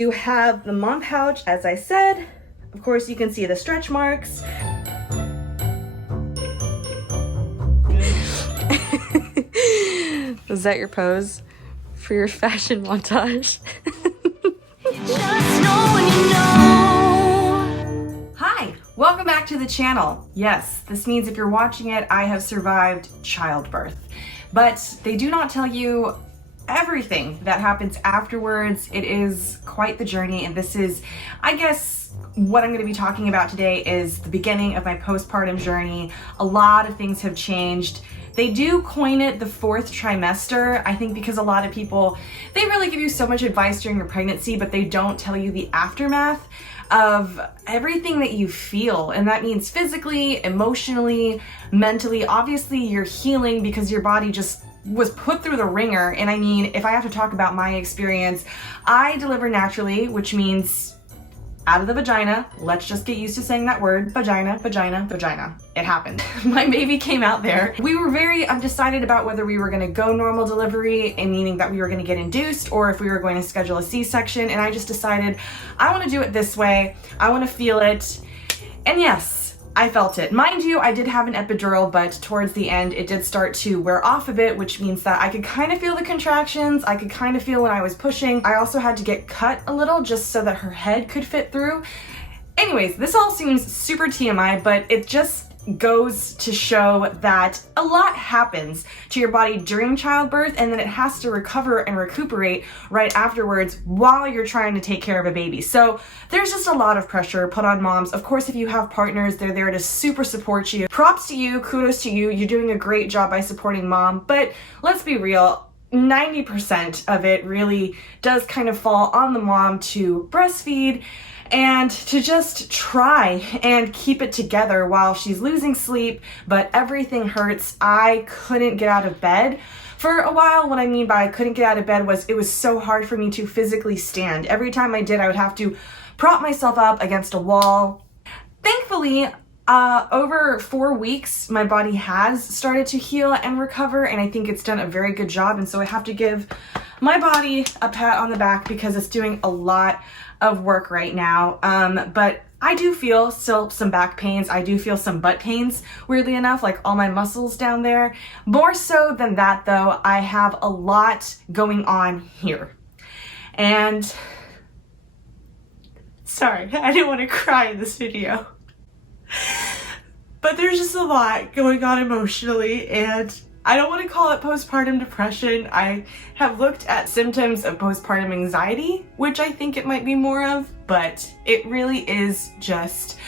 You have the mom pouch, as I said. Of course, you can see the stretch marks. Was that your pose for your fashion montage? Hi, welcome back to the channel. Yes, this means if you're watching it, I have survived childbirth. But they do not tell you everything that happens afterwards. It is quite the journey, and this is, I guess, what I'm going to be talking about today is the beginning of my postpartum journey. A lot of things have changed. They do coin it the fourth trimester, I think, because a lot of people, they really give you so much advice during your pregnancy, but they don't tell you the aftermath of everything that you feel. And that means physically, emotionally, mentally. Obviously, you're healing because your body just was put through the ringer. And I mean, if I have to talk about my experience, I deliver naturally, which means out of the vagina. Let's just get used to saying that word. Vagina, vagina, vagina. It happened. My baby came out there. We were very undecided about whether we were going to go normal delivery, and meaning that we were going to get induced, or if we were going to schedule a C-section. And I just decided I want to do it this way. I want to feel it. And yes, I felt it. Mind you, I did have an epidural, but towards the end, it did start to wear off a bit, which means that I could kind of feel the contractions. I could kind of feel when I was pushing. I also had to get cut a little just so that her head could fit through. Anyways, this all seems super TMI, but it just goes to show that a lot happens to your body during childbirth, and then it has to recover and recuperate right afterwards while you're trying to take care of a baby. So there's just a lot of pressure put on moms. Of course, if you have partners, they're there to super support you. Props to you, kudos to you. You're doing a great job by supporting mom, but let's be real. 90% of it really does kind of fall on the mom to breastfeed and to just try and keep it together while she's losing sleep, but everything hurts. I couldn't get out of bed for a while. What I mean by I couldn't get out of bed was it was so hard for me to physically stand. Every time I did, I would have to prop myself up against a wall. Thankfully, over 4 weeks, my body has started to heal and recover, and I think it's done a very good job. And so I have to give my body a pat on the back because it's doing a lot of work right now. But I do feel still some back pains. I do feel some butt pains, weirdly enough, like all my muscles down there. More so than that, though, I have a lot going on here. And sorry, I didn't want to cry in this video. But there's just a lot going on emotionally, and I don't want to call it postpartum depression. I have looked at symptoms of postpartum anxiety, which I think it might be more of, but it really is just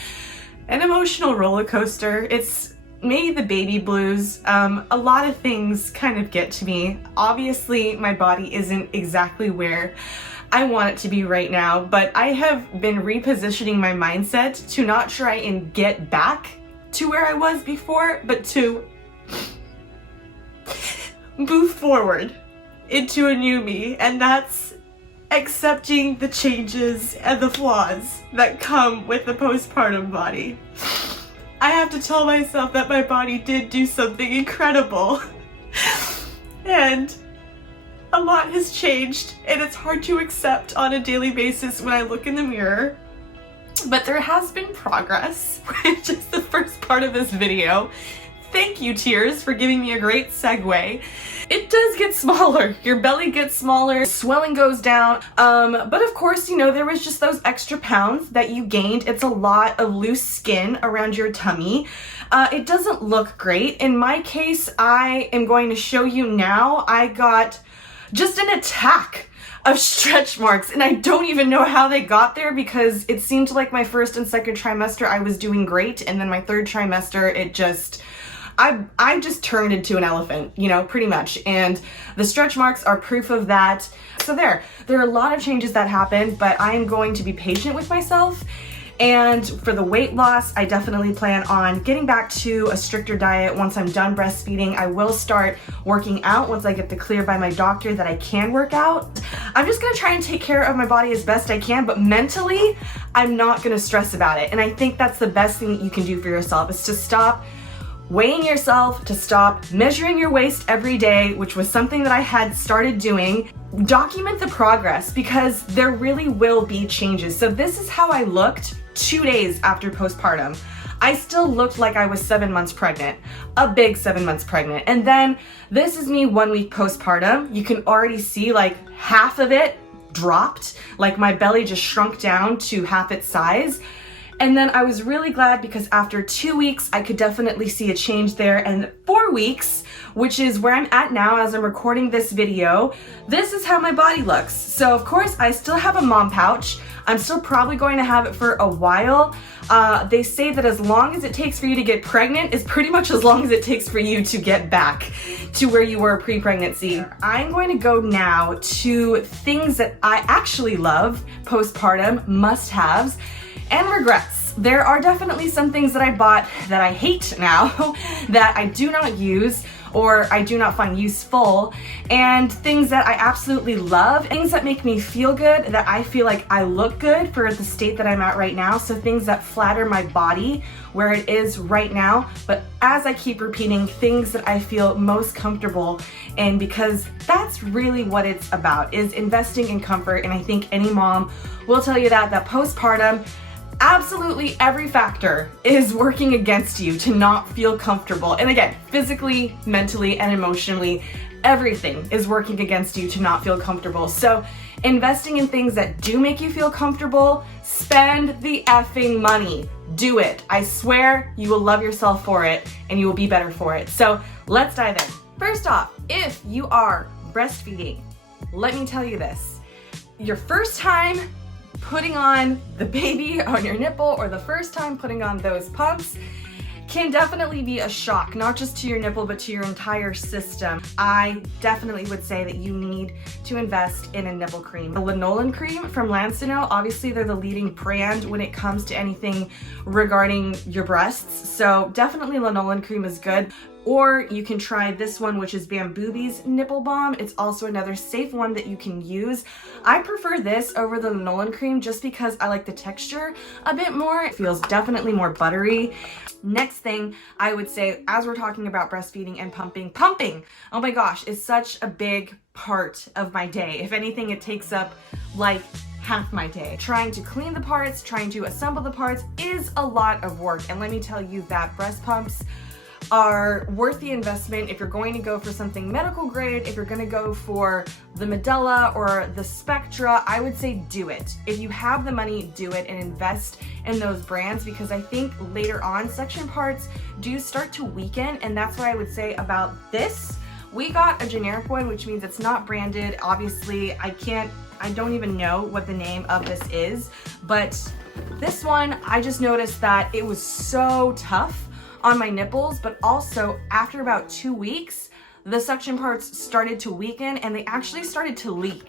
an emotional roller coaster. It's maybe the baby blues. A lot of things kind of get to me. Obviously, my body isn't exactly where I want it to be right now, but I have been repositioning my mindset to not try and get back to where I was before, but to move forward into a new me, and that's accepting the changes and the flaws that come with the postpartum body. I have to tell myself that my body did do something incredible, and a lot has changed, and it's hard to accept on a daily basis when I look in the mirror. But there has been progress, which is the first part of this video. Thank you, Tears, for giving me a great segue. It does get smaller. Your belly gets smaller, swelling goes down. But of course, you know, there was just those extra pounds that you gained. It's a lot of loose skin around your tummy. It doesn't look great. In my case, I am going to show you now. I got just an attack of stretch marks, and I don't even know how they got there, because it seemed like my first and second trimester I was doing great, and then my third trimester it just I just turned into an elephant, you know, pretty much. And the stretch marks are proof of that. So there are a lot of changes that happened, but I am going to be patient with myself. And for the weight loss, I definitely plan on getting back to a stricter diet once I'm done breastfeeding. I will start working out once I get the clear by my doctor that I can work out. I'm just gonna try and take care of my body as best I can, but mentally, I'm not gonna stress about it. And I think that's the best thing that you can do for yourself, is to stop weighing yourself, to stop measuring your waist every day, which was something that I had started doing. Document the progress because there really will be changes. So this is how I looked 2 days after postpartum. I still looked like I was 7 months pregnant, a big 7 months pregnant. And then this is me 1 week postpartum. You can already see like half of it dropped, like my belly just shrunk down to half its size. And then I was really glad because after 2 weeks, I could definitely see a change there. And 4 weeks, which is where I'm at now as I'm recording this video, this is how my body looks. So of course, I still have a mom pouch. I'm still probably going to have it for a while. They say that as long as it takes for you to get pregnant is pretty much as long as it takes for you to get back to where you were pre-pregnancy. I'm going to go now to things that I actually love, postpartum, must-haves, and regrets. There are definitely some things that I bought that I hate now that I do not use or I do not find useful, and things that I absolutely love, things that make me feel good, that I feel like I look good for the state that I'm at right now. So things that flatter my body where it is right now, but as I keep repeating, things that I feel most comfortable in, because that's really what it's about, is investing in comfort. And I think any mom will tell you that postpartum, absolutely every factor is working against you to not feel comfortable. And again, physically, mentally, and emotionally, everything is working against you to not feel comfortable. So investing in things that do make you feel comfortable, spend the effing money. Do it. I swear you will love yourself for it and you will be better for it. So let's dive in. First off, if you are breastfeeding, let me tell you this. Your first time putting on the baby on your nipple, or the first time putting on those pumps, can definitely be a shock, not just to your nipple, but to your entire system. I definitely would say that you need to invest in a nipple cream. The lanolin cream from Lancino, obviously they're the leading brand when it comes to anything regarding your breasts. So definitely lanolin cream is good. Or you can try this one, which is Bamboobi's Nipple Balm. It's also another safe one that you can use. I prefer this over the lanolin cream just because I like the texture a bit more. It feels definitely more buttery. Next thing I would say, as we're talking about breastfeeding and pumping, oh my gosh, is such a big part of my day. If anything, it takes up like half my day. Trying to clean the parts, trying to assemble the parts is a lot of work. And let me tell you that breast pumps are worth the investment if you're going to go for something medical grade. If you're going to go for the Medela or the Spectra, I would say do it. If you have the money, do it and invest in those brands, because I think later on suction parts do start to weaken, and that's what I would say about this. We got a generic one, which means it's not branded. Obviously, I don't even know what the name of this is, but this one, I just noticed that it was so tough on my nipples, but also after about 2 weeks, the suction parts started to weaken and they actually started to leak.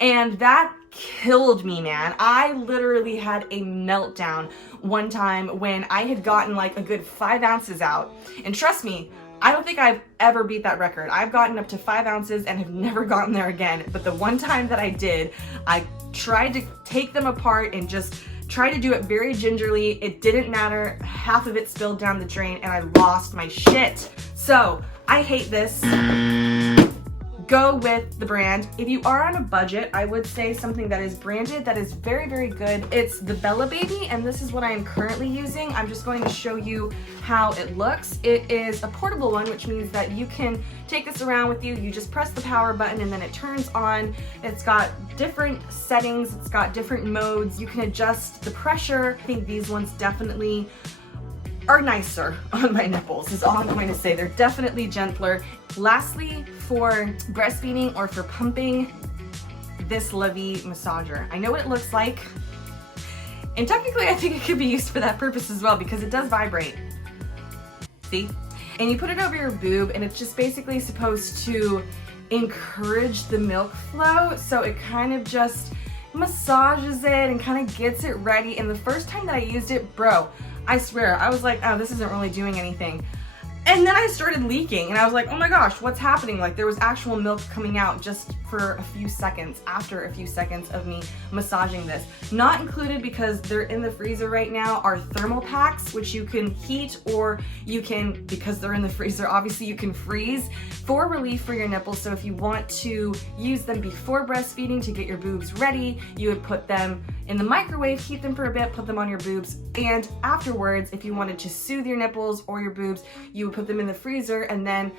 And that killed me, man. I literally had a meltdown one time when I had gotten like a good 5 ounces out. And trust me, I don't think I've ever beat that record. I've gotten up to 5 ounces and have never gotten there again. But the one time that I did, I tried to take them apart and just try to do it very gingerly. It didn't matter. Half of it spilled down the drain and I lost my shit. So I hate this. Go with the brand. If you are on a budget, I would say something that is branded that is very, very good. It's the Bella Baby, and this is what I am currently using. I'm just going to show you how it looks. It is a portable one, which means that you can take this around with you. You just press the power button and then it turns on. It's got different settings. It's got different modes. You can adjust the pressure. I think these ones definitely are nicer on my nipples, is all I'm going to say. They're definitely gentler. Lastly, for breastfeeding or for pumping, this La Vie massager. I know what it looks like, and technically I think it could be used for that purpose as well, because it does vibrate. See? And you put it over your boob, and it's just basically supposed to encourage the milk flow, so it kind of just massages it and kind of gets it ready. And the first time that I used it, bro, I swear, I was like, oh, this isn't really doing anything. And then I started leaking and I was like, oh my gosh, what's happening? Like there was actual milk coming out just for a few seconds, after a few seconds of me massaging this. Not included, because they're in the freezer right now, are thermal packs, which you can heat, or you can, because they're in the freezer, obviously you can freeze for relief for your nipples. So if you want to use them before breastfeeding to get your boobs ready, you would put them in the microwave, heat them for a bit, put them on your boobs, and afterwards, if you wanted to soothe your nipples or your boobs, you would put them in the freezer and then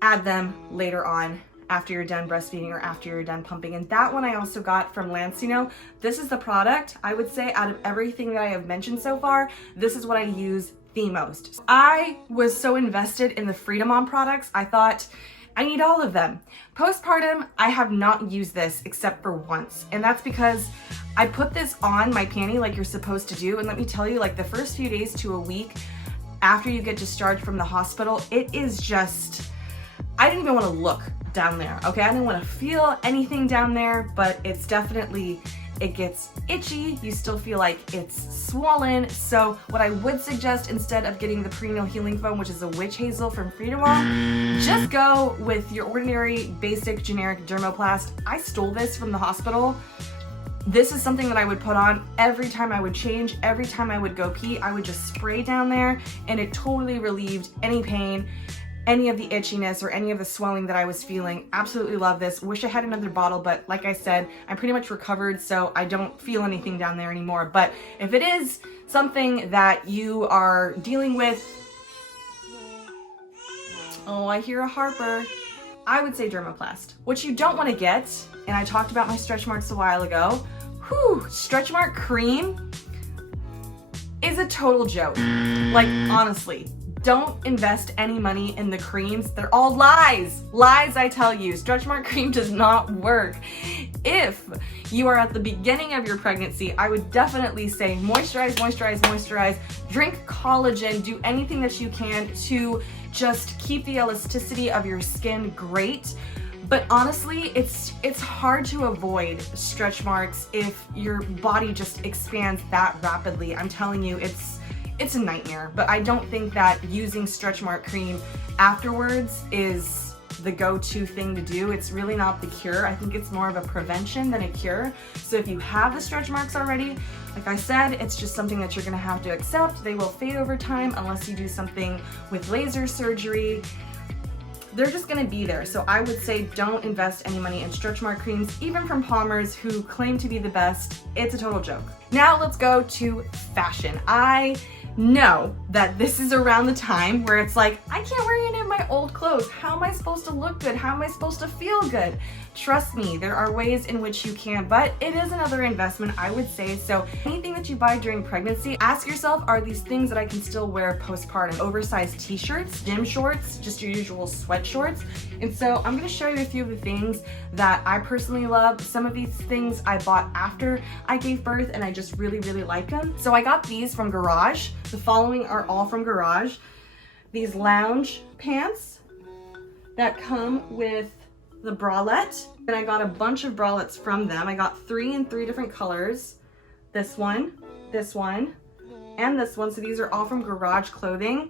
add them later on after you're done breastfeeding or after you're done pumping. And that one I also got from Lancino. This is the product, I would say, out of everything that I have mentioned so far, this is what I use the most. I was so invested in the Freedom On products, I thought, I need all of them. Postpartum, I have not used this except for once, and that's because I put this on my panty like you're supposed to do, and let me tell you, like the first few days to a week after you get discharged from the hospital, it is just, I didn't even want to look down there, okay? I didn't want to feel anything down there, but it's definitely, it gets itchy, you still feel like it's swollen. So what I would suggest, instead of getting the prenatal healing foam, which is a witch hazel from Freedom On, just go with your ordinary basic generic dermoplast. I stole this from the hospital. This is something that I would put on every time I would change, every time I would go pee. I would just spray down there, and it totally relieved any pain, any of the itchiness, or any of the swelling that I was feeling. Absolutely love this. Wish I had another bottle, but like I said, I'm pretty much recovered, so I don't feel anything down there anymore. But if it is something that you are dealing with, oh, I hear a Harper, I would say dermoplast. What you don't want to get, and I talked about my stretch marks a while ago, stretch mark cream is a total joke. Like, honestly, don't invest any money in the creams. They're all lies. Lies, I tell you. Stretch mark cream does not work. If you are at the beginning of your pregnancy, I would definitely say moisturize, moisturize, moisturize. Drink collagen. Do anything that you can to just keep the elasticity of your skin great. But honestly, it's hard to avoid stretch marks if your body just expands that rapidly. I'm telling you, it's a nightmare. But I don't think that using stretch mark cream afterwards is the go-to thing to do. It's really not the cure. I think it's more of a prevention than a cure. So if you have the stretch marks already, like I said, it's just something that you're gonna have to accept. They will fade over time unless you do something with laser surgery. They're just gonna be there. So I would say don't invest any money in stretch mark creams, even from Palmer's, who claim to be the best. It's a total joke. Now let's go to fashion. I know that this is around the time where it's like, I can't wear any of my old clothes. How am I supposed to look good? How am I supposed to feel good? Trust me, there are ways in which you can, but it is another investment, I would say. So anything that you buy during pregnancy, ask yourself, are these things that I can still wear postpartum? Oversized t-shirts, gym shorts, just your usual sweat shorts. And so I'm gonna show you a few of the things that I personally love. Some of these things I bought after I gave birth and I just really, really like them. So I got these from Garage. The following are all from Garage. These lounge pants that come with the bralette, and I got a bunch of bralettes from them. I got 3 in 3 different colors. This one, and this one. So these are all from Garage Clothing.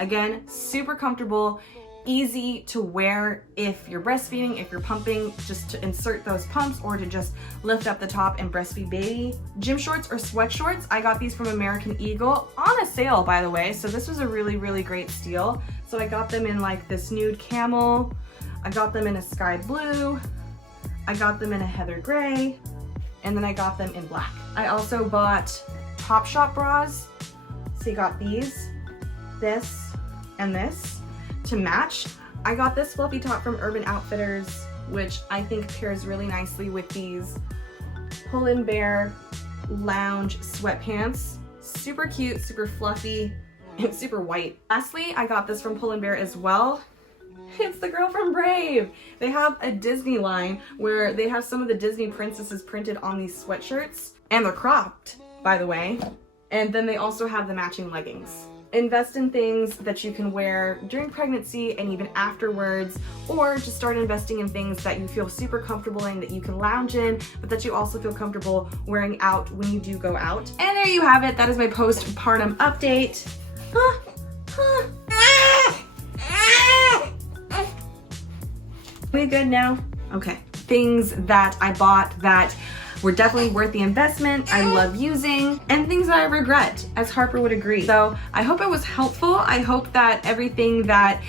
Again, super comfortable, easy to wear if you're breastfeeding, if you're pumping, just to insert those pumps or to just lift up the top and breastfeed baby. Gym shorts or sweat shorts, I got these from American Eagle on a sale, by the way. So this was a really, really great steal. So I got them in like this nude camel. I got them in a sky blue, I got them in a heather gray, and then I got them in black. I also bought Topshop bras. So you got these, this, and this to match. I got this fluffy top from Urban Outfitters, which I think pairs really nicely with these Pull & Bear lounge sweatpants. Super cute, super fluffy, and super white. Lastly, I got this from Pull & Bear as well. It's the girl from Brave. They have a Disney line where they have some of the Disney princesses printed on these sweatshirts, and they're cropped, by the way. And then they also have the matching leggings. Invest in things that you can wear during pregnancy and even afterwards, or just start investing in things that you feel super comfortable in, that you can lounge in, but that you also feel comfortable wearing out when you do go out. And there you have it. That is my postpartum update. we good now? Okay. Things that I bought that were definitely worth the investment, I love using, and things that I regret, as Harper would agree. So I hope it was helpful. I hope that everything that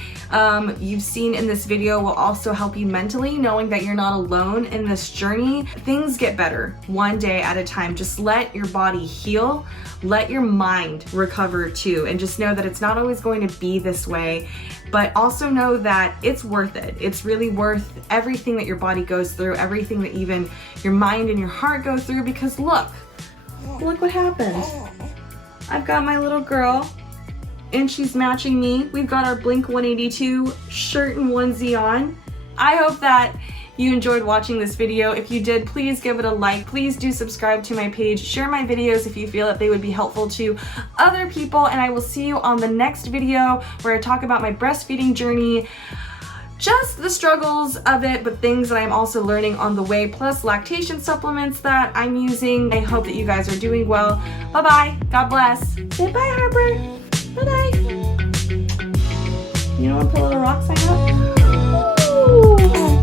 you've seen in this video will also help you mentally, knowing that you're not alone in this journey. Things get better one day at a time. Just let your body heal, let your mind recover too, and just know that it's not always going to be this way, but also know that it's worth it. It's really worth everything that your body goes through, everything that even your mind and your heart go through, because look what happened. I've got my little girl and she's matching me. We've got our Blink 182 shirt and onesie on. I hope that you enjoyed watching this video. If you did, please give it a like. Please do subscribe to my page. Share my videos if you feel that they would be helpful to other people. And I will see you on the next video where I talk about my breastfeeding journey, just the struggles of it, but things that I'm also learning on the way, plus lactation supplements that I'm using. I hope that you guys are doing well. Bye-bye. God bless. Say bye, Harper. Bye-bye. You don't want to put a little rock sign up? Ooh.